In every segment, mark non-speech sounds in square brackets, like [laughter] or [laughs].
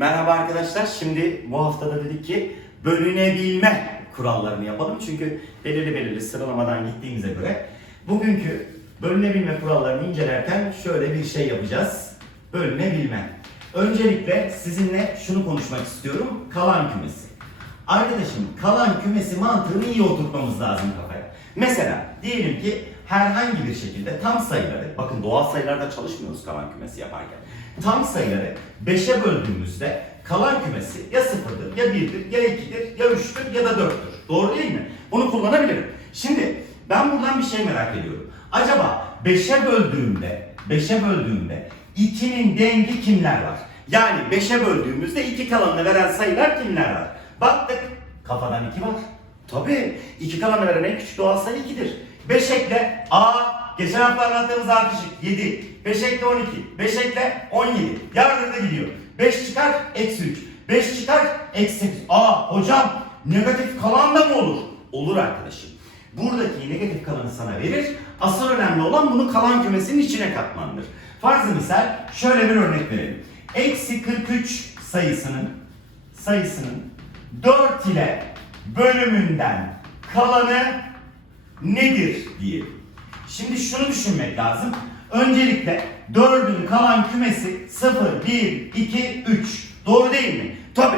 Merhaba arkadaşlar. Şimdi bu haftada dedik ki bölünebilme kurallarını yapalım. Çünkü belirli belirli sıralamadan gittiğimize göre bugünkü bölünebilme kurallarını incelerken şöyle bir şey yapacağız. Bölünebilme. Öncelikle sizinle şunu konuşmak istiyorum. Kalan kümesi. Arkadaşım kalan kümesi mantığını iyi oturtmamız lazım kafaya. Mesela diyelim ki herhangi bir şekilde tam sayıları, bakın doğal sayılarda çalışmıyoruz kalan kümesi yaparken. Tam sayıları 5'e böldüğümüzde kalan kümesi ya 0'dır, ya 1'dir, ya 2'dir, ya 3'tür ya da 4'tür. Doğru değil mi? Bunu kullanabilirim. Şimdi ben buradan bir şey merak ediyorum. Acaba 5'e böldüğümde, 5'e böldüğümde 2'nin dengi kimler var? Yani 5'e böldüğümüzde 2 kalanını veren sayılar kimler var? Baktık kafadan 2 var. Tabii 2 kalanını veren en küçük doğal sayı 2'dir. 5 ekle A geçen hafta anlattığımız ardışık 7. 5 ekle 12. 5 ekle 17. Yarın da gidiyor. 5 çıkar eksi 3. 5 çıkar eksi 8. Aa hocam negatif kalan da mı olur? Olur arkadaşım. Buradaki negatif kalanı sana verir. Asıl önemli olan bunu kalan kümesinin içine katmandır. Farzı misal şöyle bir örnek verelim. Eksi 43 sayısının sayısının 4 ile bölümünden kalanı nedir diyelim. Şimdi şunu düşünmek lazım. Öncelikle 4'ün kalan kümesi 0, 1, 2, 3. Doğru değil mi? Tabi.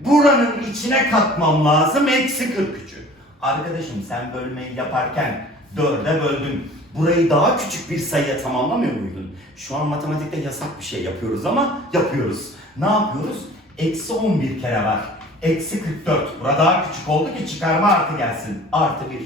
Buranın içine katmam lazım eksi 43'ü. Arkadaşım sen bölmeyi yaparken 4'e böldün. Burayı daha küçük bir sayıya tamamlamıyor muydun? Şu an matematikte yasak bir şey yapıyoruz ama yapıyoruz. Ne yapıyoruz? Eksi 11 kere var. Eksi 44. Burada daha küçük oldu ki çıkarma artı gelsin. Artı 1.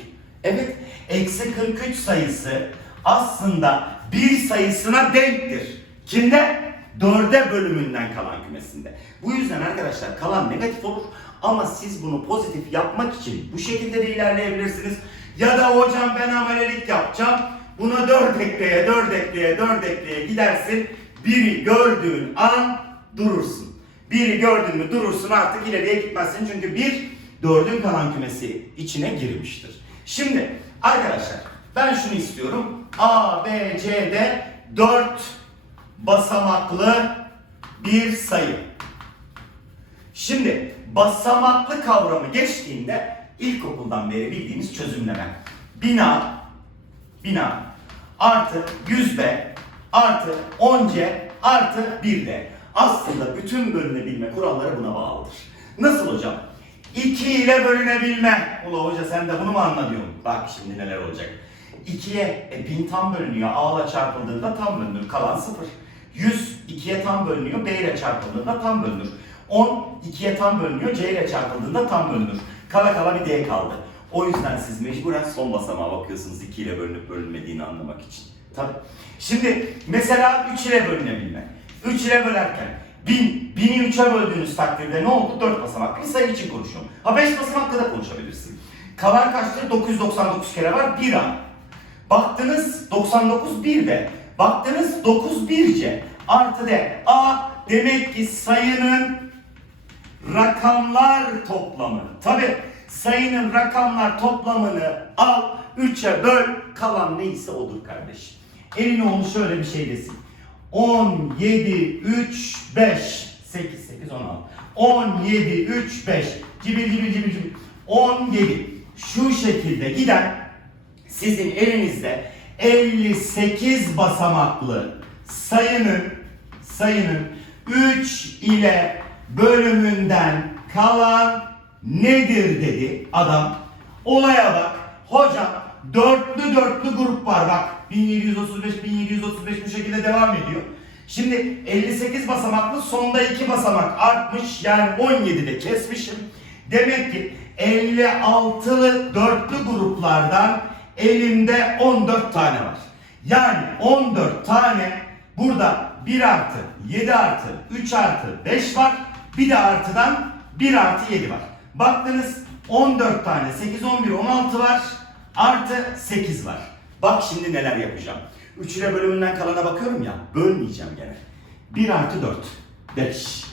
Evet. Eksi 43 sayısı aslında bir sayısına denktir. Kimde? Dörde bölümünden kalan kümesinde. Bu yüzden arkadaşlar kalan negatif olur ama siz bunu pozitif yapmak için bu şekilde de ilerleyebilirsiniz. Ya da hocam ben amelelik yapacağım. Buna 4 ekleye, 4 ekleye, 4 ekleye gidersin. Biri gördüğün an durursun. Biri gördün mü durursun artık ileriye gitmezsin. Çünkü bir dördün kalan kümesi içine girmiştir. Şimdi arkadaşlar ben şunu istiyorum. A, B, C'de 4 basamaklı bir sayı. Şimdi basamaklı kavramı geçtiğinde ilkokuldan beri bildiğimiz çözümleme. Bina, bina artı 100B artı 10C artı 1D. Aslında bütün bölünebilme kuralları buna bağlıdır. Nasıl hocam? 2 ile bölünebilme. Ula hoca sen de bunu mu anlatıyorsun? Bak şimdi neler olacak. 2'ye e, 1000 tam bölünüyor. A ile çarpıldığında tam bölünür. Kalan 0. 100 2'ye tam bölünüyor. B ile çarpıldığında tam bölünür. 10 2'ye tam bölünüyor. C ile çarpıldığında tam bölünür. Kala kala bir D kaldı. O yüzden siz mecburen son basamağa bakıyorsunuz 2 ile bölünüp bölünmediğini anlamak için. Tabii. Şimdi mesela 3 ile bölünebilme. 3 ile bölerken 1000, 1000'i 3'e böldüğünüz takdirde ne oldu? 4 basamaklı bir sayı için konuşuyorum. Ha 5 basamaklı da konuşabilirsin. Kalan kaçtır? 999 kere var. 1 A. Baktınız 99 1 de. Baktınız 9 1C. Artı D. A demek ki sayının rakamlar toplamı. Tabi sayının rakamlar toplamını al 3'e böl kalan neyse odur kardeş. Eline onu şöyle bir şey desin. 10, 7, 3, 5, 8, 8, 16. 17, 3, 5. Cibir cibir cibir cibir. 17. Şu şekilde giden sizin elinizde 58 basamaklı sayının sayının 3 ile bölümünden kalan nedir dedi adam. Olaya bak. Hocam dörtlü dörtlü grup var bak. 1735 1735 bu şekilde devam ediyor. Şimdi 58 basamaklı sonda 2 basamak artmış yani 17'de kesmişim. Demek ki 56'lı dörtlü gruplardan elimde 14 tane var. Yani 14 tane burada 1 artı 7 artı 3 artı 5 var. Bir de artıdan 1 artı 7 var. Baktınız 14 tane 8, 11, 16 var. Artı 8 var. Bak şimdi neler yapacağım. 3 ile bölümünden kalana bakıyorum ya. Bölmeyeceğim gene. 1 artı 4. 5.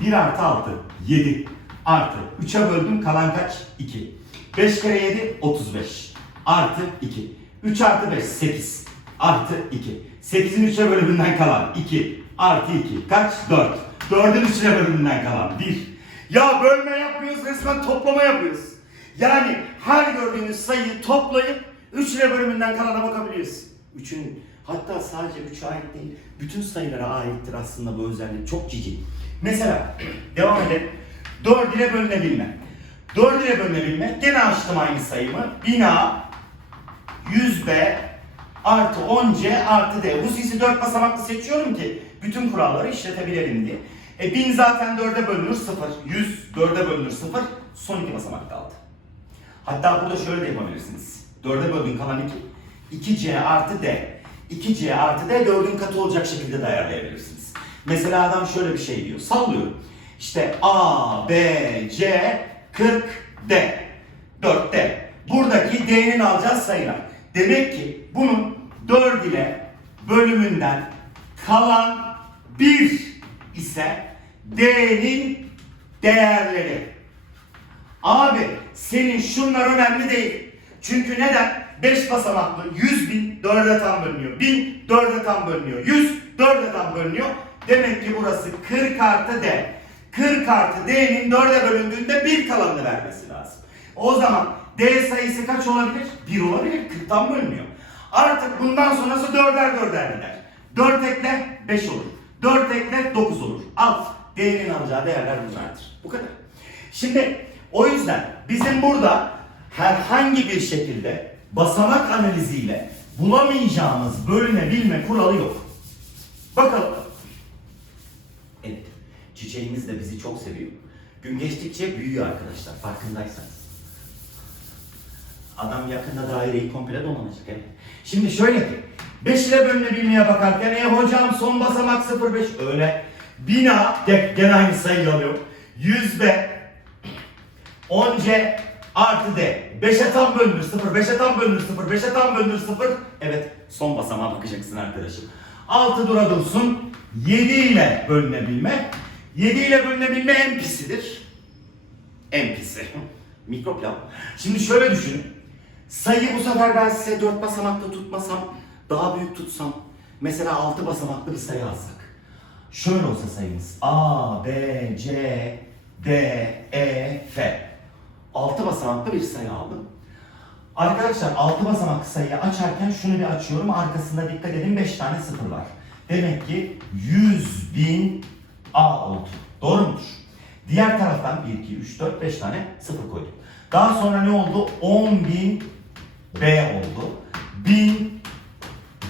1 artı 6. 7. Artı. 3'e böldüm kalan kaç? 2. 5 kere 7 35. Artı 2. 3 artı 5 8. Artı 2. 8'in 3'e bölümünden kalan 2. Artı 2. Kaç? 4. Dördün içine bölümünden kalan bir. Ya bölme yapmıyoruz resmen toplama yapıyoruz. Yani her gördüğünüz sayıyı toplayıp üçüne bölümünden kalana bakabiliyoruz. Üçün hatta sadece üçe ait değil, bütün sayılara aittir aslında bu özellik. Çok cici. Mesela [clears throat] devam edelim. 4 ile bölünebilme. 4 ile bölünebilme. Gene açtım aynı sayımı. Bina 100B artı 10C artı D. Hususi 4 basamaklı seçiyorum ki bütün kuralları işletebilelim diye. E 1000 zaten 4'e bölünür 0. 100 4'e bölünür 0. Son iki basamak kaldı. Hatta burada şöyle de yapabilirsiniz. 4'e böldüğün kalan 2. 2C artı D. 2C artı D 4'ün katı olacak şekilde de ayarlayabilirsiniz. Mesela adam şöyle bir şey diyor. Sallıyorum. İşte A, B, C, 40, D. 4D. Buradaki D'nin alacağı sayılar. Demek ki bunun 4 ile bölümünden kalan 1 ise D'nin değerleri. Abi senin şunlar önemli değil. Çünkü neden? 5 basamaklı 100 bin 4'e tam bölünüyor. 1000 4'e tam bölünüyor. 100 4'e tam bölünüyor. Demek ki burası 40 artı D. 40 artı D'nin 4'e bölündüğünde 1 kalanını vermesi lazım. O zaman D sayısı kaç olabilir? 1 olabilir. 40'tan bölünüyor. Artık bundan sonrası 4'er 4'er gider. 4 ekle 5 olur. 4 ekle 9 olur. Al. D'nin alacağı değerler bunlardır. Bu kadar. Şimdi o yüzden bizim burada herhangi bir şekilde basamak analiziyle bulamayacağımız bölünebilme kuralı yok. Bakalım. Evet. Çiçeğimiz de bizi çok seviyor. Gün geçtikçe büyüyor arkadaşlar farkındaysanız. Adam yakında daireyi komple dolanacak evet. Şimdi şöyle ki 5 ile bölünebilmeye bakarken e hocam son basamak 05 öyle. Bina de, gene aynı sayıyı alıyor. 100 b 10c artı d. 5'e tam bölünür 0 5'e tam bölünür 0 5'e tam bölünür 0 evet son basamağa bakacaksın arkadaşım. 6 dura dursun. 7 ile bölünebilme 7 ile bölünebilme en pisidir. En pisi. [laughs] Mikrop şimdi şöyle düşünün sayı bu sefer ben size 4 basamaklı tutmasam daha büyük tutsam mesela 6 basamaklı bir sayı alsak Şöyle olsa sayımız A, B, C, D, E, F. 6 basamaklı bir sayı aldım. Arkadaşlar 6 basamaklı sayıyı açarken şunu bir açıyorum. Arkasında dikkat edin 5 tane sıfır var. Demek ki 100 bin A oldu. Doğru mudur? Diğer taraftan 1, 2, 3, 4, 5 tane sıfır koydum. Daha sonra ne oldu? 10 bin B oldu. 1000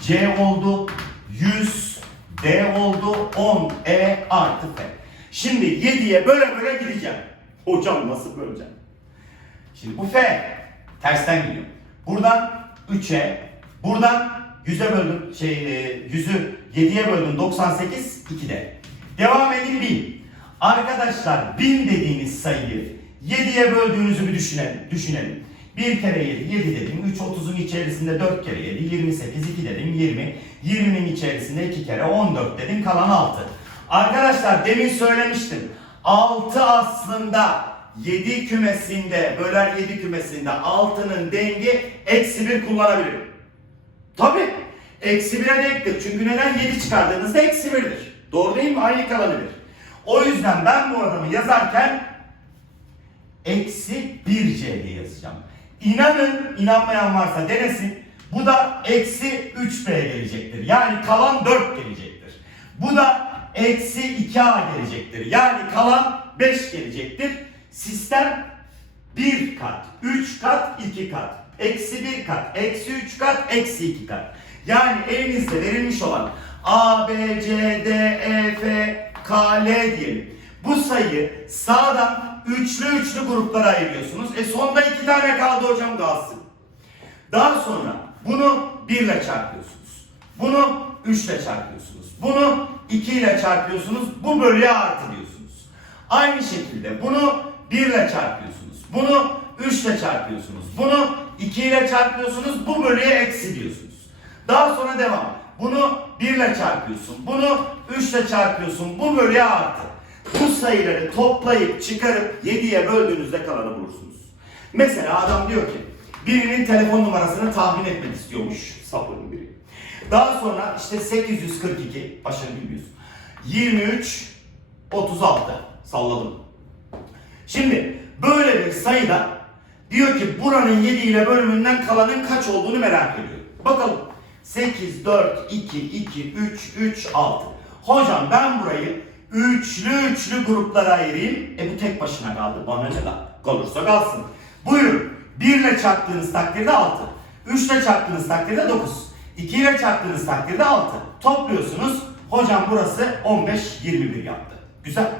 C oldu. 100 D oldu. 10 E artı F. Şimdi 7'ye böyle böyle gideceğim. Hocam nasıl böleceğim? Şimdi bu F tersten gidiyor. Buradan 3'e, buradan 100'e böldüm, şey, e, 100'ü 7'ye böldüm 98, 2'de. Devam edin 1000. Arkadaşlar 1000 dediğiniz sayıyı 7'ye böldüğünüzü bir düşünelim. düşünelim. 1 kere 7, 7 dedim. 3 30'un içerisinde 4 kere 7, 28, 2 dedim. 20. 20'nin içerisinde 2 kere 14 dedim. Kalan 6. Arkadaşlar demin söylemiştim. 6 aslında 7 kümesinde, böler 7 kümesinde 6'nın dengi eksi 1 kullanabilirim. Tabi. Eksi 1'e denktir. Çünkü neden 7 çıkardığınızda eksi 1'dir. Doğru değil mi? Aynı kalanıdır. O yüzden ben bu adamı yazarken eksi 1C diye yazacağım. İnanın, inanmayan varsa denesin. Bu da eksi 3B gelecektir. Yani kalan 4 gelecektir. Bu da eksi 2A gelecektir. Yani kalan 5 gelecektir. Sistem 1 kat, 3 kat, 2 kat. Eksi 1 kat, eksi 3 kat, eksi 2 kat. Yani elinizde verilmiş olan A, B, C, D, E, F, K, L diyelim. Bu sayıyı sağdan üçlü üçlü gruplara ayırıyorsunuz. E sonda iki tane kaldı hocam kalsın. Daha sonra bunu 1 ile çarpıyorsunuz. Bunu 3 ile çarpıyorsunuz. Bunu 2 ile çarpıyorsunuz. Bu bölüye artı diyorsunuz. Aynı şekilde bunu 1 ile çarpıyorsunuz. Bunu 3 ile çarpıyorsunuz. Bunu 2 ile çarpıyorsunuz. Bu bölüye eksi diyorsunuz. Daha sonra devam. Bunu 1 ile çarpıyorsun. Bunu 3 ile çarpıyorsun. Bu bölüye artı. Bu sayıları toplayıp çıkarıp 7'ye böldüğünüzde kalanı bulursunuz. Mesela adam diyor ki birinin telefon numarasını tahmin etmek istiyormuş sapığın biri. Daha sonra işte 842 başını bilmiyorsun. 23 36. Salladım. Şimdi böyle bir sayıda diyor ki buranın 7 ile bölümünden kalanın kaç olduğunu merak ediyor. Bakalım. 8, 4, 2, 2, 3, 3, 6. Hocam ben burayı üçlü üçlü gruplara ayırayım. E bu tek başına kaldı. Bana ne? Kalırsa kalsın. Buyurun. 1 ile çarptığınız takdirde 6. 3 ile çarptığınız takdirde 9. 2 ile çarptığınız takdirde 6. Topluyorsunuz. Hocam burası 15, 21 yaptı. Güzel.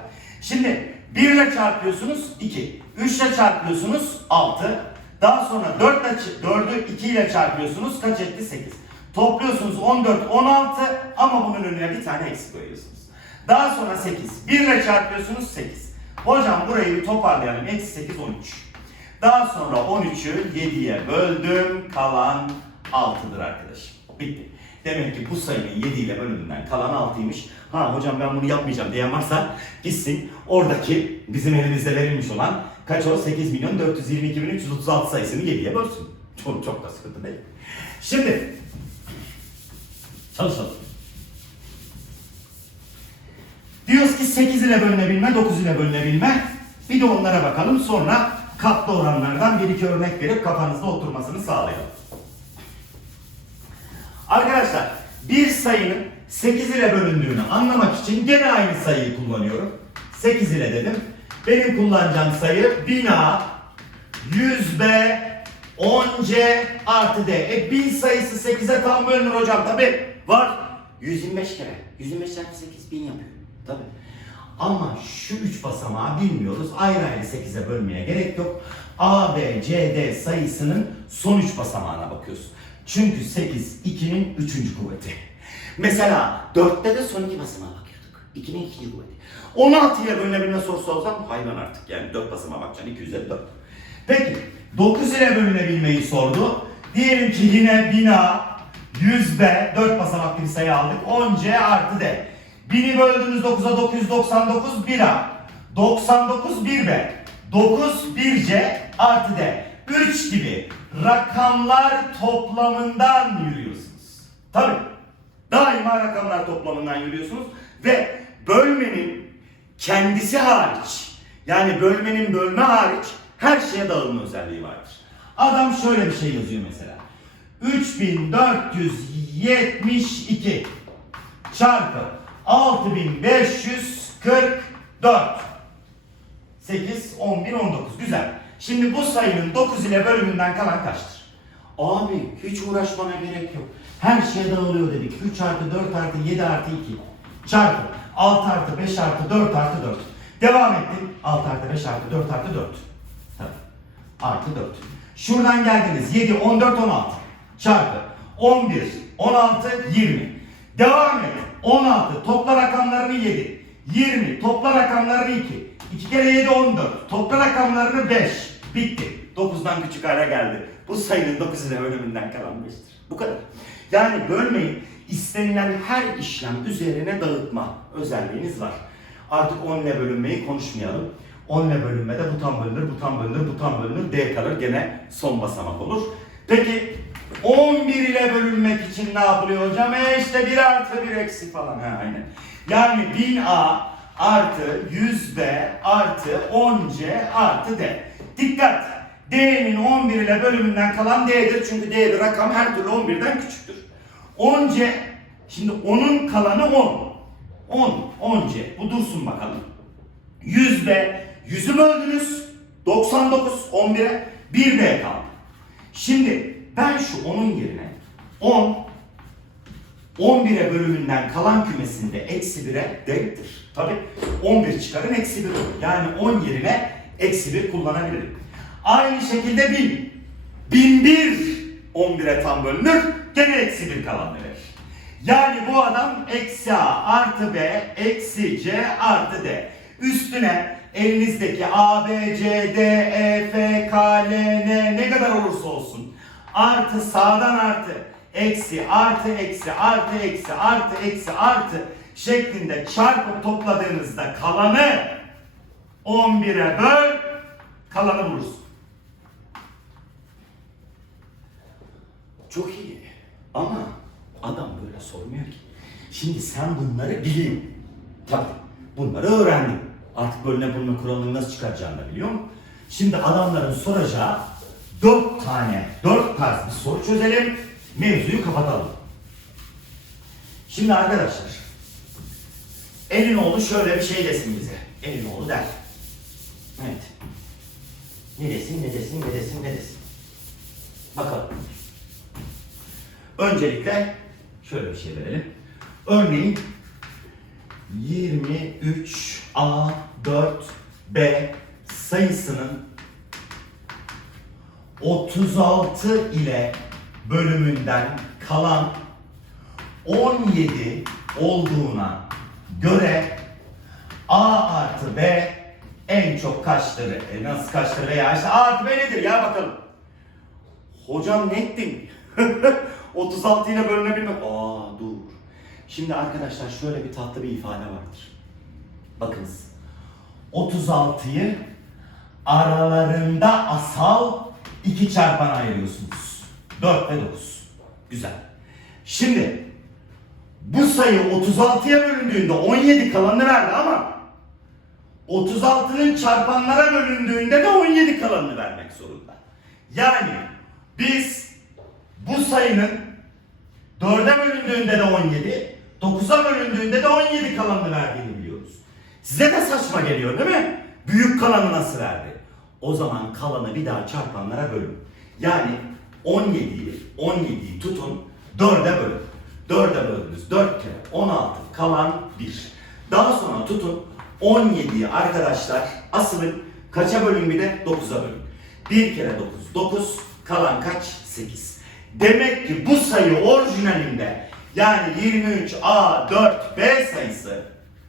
Şimdi 1 ile çarpıyorsunuz 2. 3 ile çarpıyorsunuz 6. Daha sonra 4 ile 4'ü 2 ile çarpıyorsunuz kaç etti 8. Topluyorsunuz 14, 16 ama bunun önüne bir tane eksi koyuyorsunuz. Daha sonra 8. 1 ile çarpıyorsunuz 8. Hocam burayı bir toparlayalım. Eksi 8, 13. Daha sonra 13'ü 7'ye böldüm. Kalan 6'dır arkadaşım. Bitti. Demek ki bu sayının 7 ile bölümünden kalan 6'ymış. Ha hocam ben bunu yapmayacağım diyen varsa gitsin oradaki bizim elimizde verilmiş olan kaç o 8 milyon 422 bin 336 sayısını 7'ye bölsün. Çok, çok da sıkıntı değil. Şimdi çalışalım. Diyoruz ki 8 ile bölünebilme, 9 ile bölünebilme. Bir de onlara bakalım. Sonra katlı oranlardan bir iki örnek verip kafanızda oturmasını sağlayalım. Arkadaşlar bir sayının 8 ile bölündüğünü anlamak için gene aynı sayıyı kullanıyorum. 8 ile dedim. Benim kullanacağım sayı 1000A, 100B, 10C artı D. E 1000 sayısı 8'e tam bölünür hocam tabi. Var. 125 kere. 125 çarpı 8 1000 yapıyor. Tabi. Ama şu üç basamağı bilmiyoruz. Ayrı ayrı 8'e bölmeye gerek yok. A, B, C, D sayısının son üç basamağına bakıyorsun. Çünkü 8 2'nin 3. kuvveti. Mesela 4'te de son iki basamağa bakıyorduk. 2'nin 2. kuvveti. 16 ile bölünebilme sorusu olsam hayvan artık yani 4 basamağa bakacaksın 254. Peki 9 ile bölünebilmeyi sordu. Diyelim ki yine bina 100B 4 basamaklı bir sayı aldık. 10C artı D. 1000'i böldüğünüz 9'a 999 1A. 99 1B. 9 1C artı D. 3 gibi rakamlar toplamından yürüyorsunuz. Tabi. Daima rakamlar toplamından yürüyorsunuz ve bölmenin kendisi hariç yani bölmenin bölme hariç her şeye dağılma özelliği vardır. Adam şöyle bir şey yazıyor mesela. 3472 çarpı 6544 8, 11, 19. Güzel. Şimdi bu sayının 9 ile bölümünden kalan kaçtır? Abi hiç uğraşmana gerek yok. Her şey dağılıyor dedik. 3 artı 4 artı 7 artı 2 çarpı 6 artı 5 artı 4 artı 4. Devam ettim. 6 artı 5 artı 4 artı 4. Tabii. Artı 4. Şuradan geldiniz. 7, 14, 16 çarpı 11, 16, 20. Devam et. 16 topla rakamlarını 7. 20 topla rakamlarını 2. 2 kere 7 14. Topla rakamlarını 5. Bitti. 9'dan küçük hale geldi. Bu sayının 9 ile bölümünden kalan 5'tir. Bu kadar. Yani bölmeyi istenilen her işlem üzerine dağıtma özelliğiniz var. Artık 10 ile bölünmeyi konuşmayalım. 10 ile bölünmede bu tam bölünür, bu tam bölünür, bu tam bölünür. D kalır gene son basamak olur. Peki 11 ile bölünmek için ne yapılıyor hocam? E işte 1 artı 1 eksi falan. Ha, aynen. Yani 1000A artı 100B artı 10C artı D. Dikkat! D'nin 11 ile bölümünden kalan D'dir. Çünkü D'de rakam her türlü 11'den küçüktür. 10C, şimdi 10'un kalanı 10. 10, 10C. Bu dursun bakalım. 100B, 100'ü böldünüz. 99, 11'e 1B kaldı. Şimdi ben şu 10'un yerine 10, 11'e bölümünden kalan kümesinde eksi 1'e denktir. Tabi 11 çıkarın eksi 1 olur. Yani 10 yerine eksi 1 kullanabilirim. Aynı şekilde 1000. 1001 11'e tam bölünür. Gene eksi 1 kalanını verir. Yani bu adam eksi A artı B eksi C artı D. Üstüne elinizdeki A, B, C, D, E, F, K, L, N ne kadar olursa olsun artı sağdan artı eksi artı eksi artı eksi artı eksi artı şeklinde çarpıp topladığınızda kalanı 11'e böl kalanı bulursun. Çok iyi ama adam böyle sormuyor ki. Şimdi sen bunları bileyim. Tabii Bunları öğrendim. Artık bölüne bulma kuralını nasıl çıkaracağını da biliyorum. Şimdi adamların soracağı dört tane, dört tarz bir soru çözelim. Mevzuyu kapatalım. Şimdi arkadaşlar, Elinoğlu şöyle bir şey desin bize. Elinoğlu der. Evet. Ne desin, ne desin, ne desin, ne desin. Bakalım. Öncelikle şöyle bir şey verelim. Örneğin 23A4B sayısının 36 ile bölümünden kalan 17 olduğuna göre A artı B en çok kaçtır? E nasıl kaçtır veya işte A artı B nedir ya bakalım. Hocam ne ettin? [laughs] 36 ile bölünebilmek. Aa dur. Şimdi arkadaşlar şöyle bir tatlı bir ifade vardır. Bakınız. 36'yı aralarında asal iki çarpan ayırıyorsunuz. 4 ve 9. Güzel. Şimdi bu sayı 36'ya bölündüğünde 17 kalanını verdi ama 36'nın çarpanlara bölündüğünde de 17 kalanını vermek zorunda. Yani biz bu sayının 4'e bölündüğünde de 17, 9'a bölündüğünde de 17 kalanını verdiğini biliyoruz. Size de saçma geliyor değil mi? Büyük kalanı nasıl verdi? O zaman kalanı bir daha çarpanlara bölün. Yani 17'yi, 17'yi tutun, 4'e bölün. 4'e böldünüz 4 kere 16 kalan 1. Daha sonra tutun 17'yi arkadaşlar asılın kaça bölün bir de 9'a bölün. 1 kere 9 9 kalan kaç 8. Demek ki bu sayı orijinalinde yani 23A4B sayısı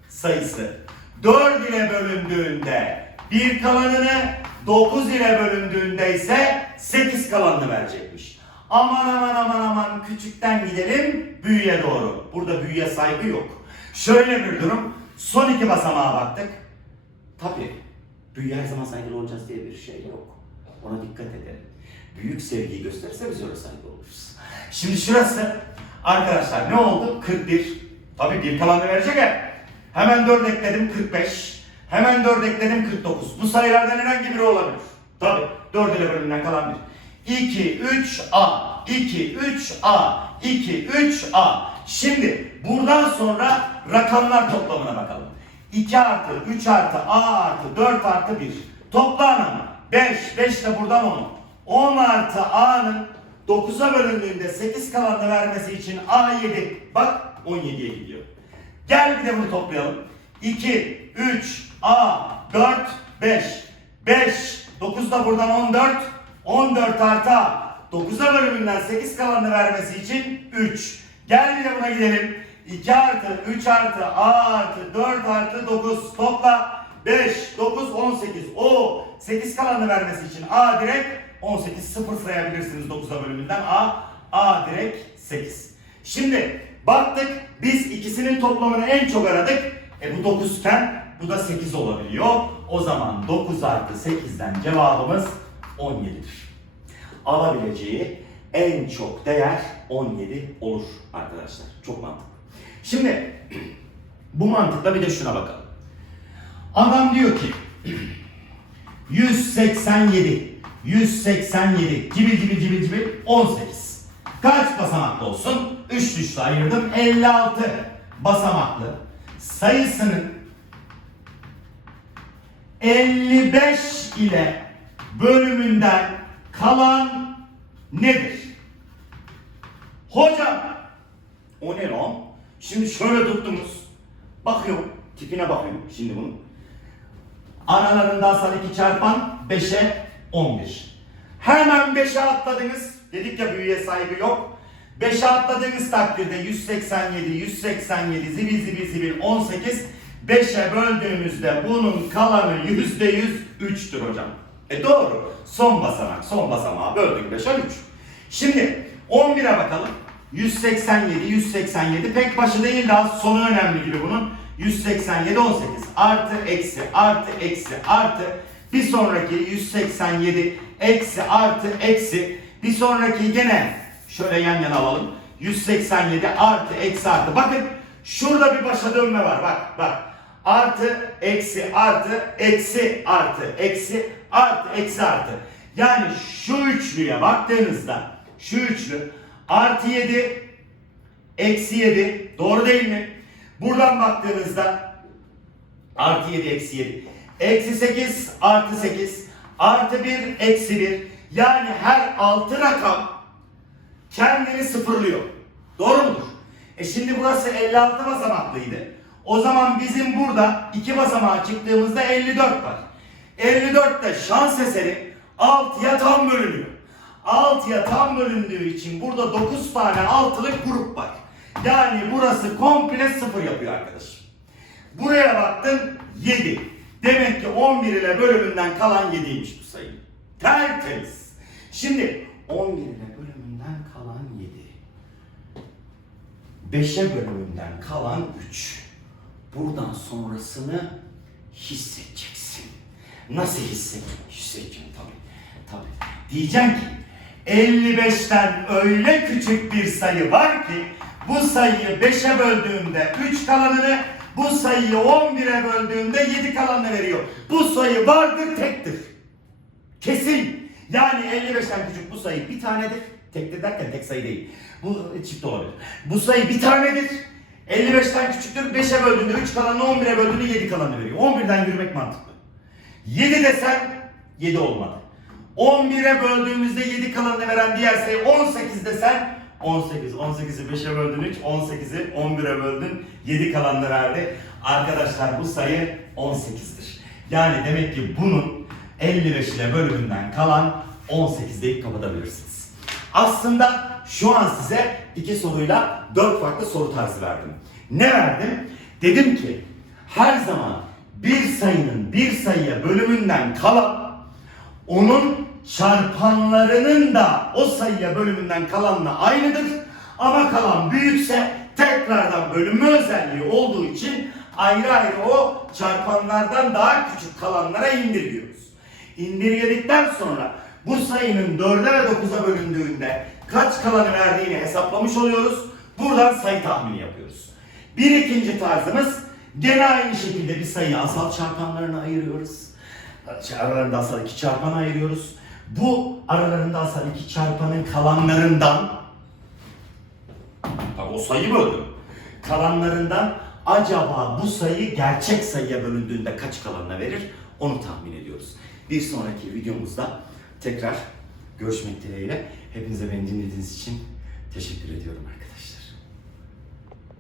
sayısı 4 ile bölündüğünde 1 kalanını 9 ile bölündüğünde ise 8 kalanını verecekmiş. Aman aman aman aman küçükten gidelim büyüye doğru. Burada büyüye saygı yok. Şöyle bir durum. Son iki basamağa baktık. Tabii büyüye her zaman saygılı olacağız diye bir şey yok. Ona dikkat edelim. Büyük sevgiyi gösterirse biz öyle saygı oluruz. Şimdi şurası arkadaşlar ne oldu? 41. Tabii bir kalanını verecek ya. Hemen 4 ekledim 45. Hemen 4 ekledim 49. Bu sayılardan herhangi biri olabilir. Tabii 4 ile bölümünden kalan bir. 2, 3, A, 2, 3, A, 2, 3, A. Şimdi buradan sonra rakamlar toplamına bakalım. 2 artı, 3 artı, A artı, 4 artı 1. Topla ama. 5, 5 de buradan 10. 10 artı A'nın 9'a bölündüğünde 8 kalanını vermesi için A 7. Bak 17'ye gidiyor. Gel bir de bunu toplayalım. 2, 3, A, 4, 5. 5, 9 da buradan 14. 14 artı A. 9'a bölümünden 8 kalanını vermesi için 3. Gel bir de buna gidelim. 2 artı 3 artı A artı 4 artı 9 topla 5, 9, 18. O 8 kalanını vermesi için A direkt 18 sıfır sayabilirsiniz 9'a bölümünden A. A direkt 8. Şimdi baktık biz ikisinin toplamını en çok aradık. E bu 9 iken bu da 8 olabiliyor. O zaman 9 artı 8'den cevabımız 17'dir. Alabileceği en çok değer 17 olur arkadaşlar. Çok mantıklı. Şimdi [clears throat] bu mantıkla bir de şuna bakalım. Adam diyor ki [clears throat] 187 187 cibil cibil cibil cibil 18. Kaç basamaklı olsun? 3 düştü ayırdım. 56 basamaklı sayısının 55 ile bölümünden kalan nedir? Hocam o ne lan? Şimdi şöyle tuttunuz. Bakıyorum. Tipine bakıyorum şimdi bunun. Aralarında asal 2 çarpan 5'e 11. Hemen 5'e atladınız. Dedik ya büyüye saygı yok. 5'e atladığınız takdirde 187, 187, zibil zibil zibil 18. 5'e böldüğümüzde bunun kalanı %100 3'tür hocam. E doğru. Son basamak, son basamağı böldük 5'e 3. Şimdi 11'e bakalım. 187, 187 pek başı değil daha sonu önemli gibi bunun. 187, 18 artı eksi artı eksi artı bir sonraki 187 eksi artı eksi bir sonraki gene şöyle yan yana alalım. 187 artı eksi artı bakın şurada bir başa dönme var bak bak. Artı eksi artı eksi artı eksi artı eksi artı. Yani şu üçlüye baktığınızda şu üçlü artı 7 eksi 7 doğru değil mi? Buradan baktığınızda artı 7 eksi 7 eksi 8 artı 8 artı 1 eksi 1 yani her 6 rakam kendini sıfırlıyor. Doğru mudur? E şimdi burası 56 basamaklıydı. O zaman bizim burada iki basamağa çıktığımızda 54 var. 54 de şans eseri 6'ya tam bölünüyor. 6'ya tam bölündüğü için burada 9 tane altılık grup var. Yani burası komple sıfır yapıyor arkadaşım. Buraya baktın 7. Demek ki 11 ile bölümünden kalan 7'ymiş bu sayı. Tertemiz. Şimdi 11 ile bölümünden kalan 7. 5'e bölümünden kalan 3. Buradan sonrasını hissedeceksin. Nasıl hisset? Hissedeceksin tabii. Tabii. Diyeceğim ki 55'ten öyle küçük bir sayı var ki bu sayıyı 5'e böldüğümde 3 kalanını bu sayıyı 11'e böldüğümde 7 kalanını veriyor. Bu sayı vardır tektir. Kesin. Yani 55'ten küçük bu sayı bir tanedir. Tektir derken tek sayı değil. Bu çift olabilir. Bu sayı bir tanedir. 55'ten küçüktür. 5'e böldüğünde 3 kalanını 11'e böldüğünde 7 kalanını veriyor. 11'den yürümek mantıklı. 7 desen 7 olmadı. 11'e böldüğümüzde 7 kalanını veren diğer sayı 18 desen 18. 18'i 5'e böldün 3, 18'i 11'e böldün 7 kalanını verdi. Arkadaşlar bu sayı 18'dir. Yani demek ki bunun 55 ile bölümünden kalan 18 deyip kapatabilirsiniz. Aslında şu an size iki soruyla dört farklı soru tarzı verdim. Ne verdim? Dedim ki her zaman bir sayının bir sayıya bölümünden kalan onun çarpanlarının da o sayıya bölümünden kalanla aynıdır. Ama kalan büyükse tekrardan bölünme özelliği olduğu için ayrı ayrı o çarpanlardan daha küçük kalanlara indirgiyoruz. İndirgedikten sonra bu sayının 4'e ve 9'a bölündüğünde kaç kalanı verdiğini hesaplamış oluyoruz. Buradan sayı tahmini yapıyoruz. Bir ikinci tarzımız gene aynı şekilde bir sayıyı asal çarpanlarına ayırıyoruz. Aralarında asal iki çarpan ayırıyoruz. Bu aralarında asal iki çarpanın kalanlarından Tabi o sayı böldüm. Kalanlarından acaba bu sayı gerçek sayıya bölündüğünde kaç kalanına verir onu tahmin ediyoruz. Bir sonraki videomuzda tekrar görüşmek dileğiyle. Hepinize beni dinlediğiniz için teşekkür ediyorum arkadaşlar.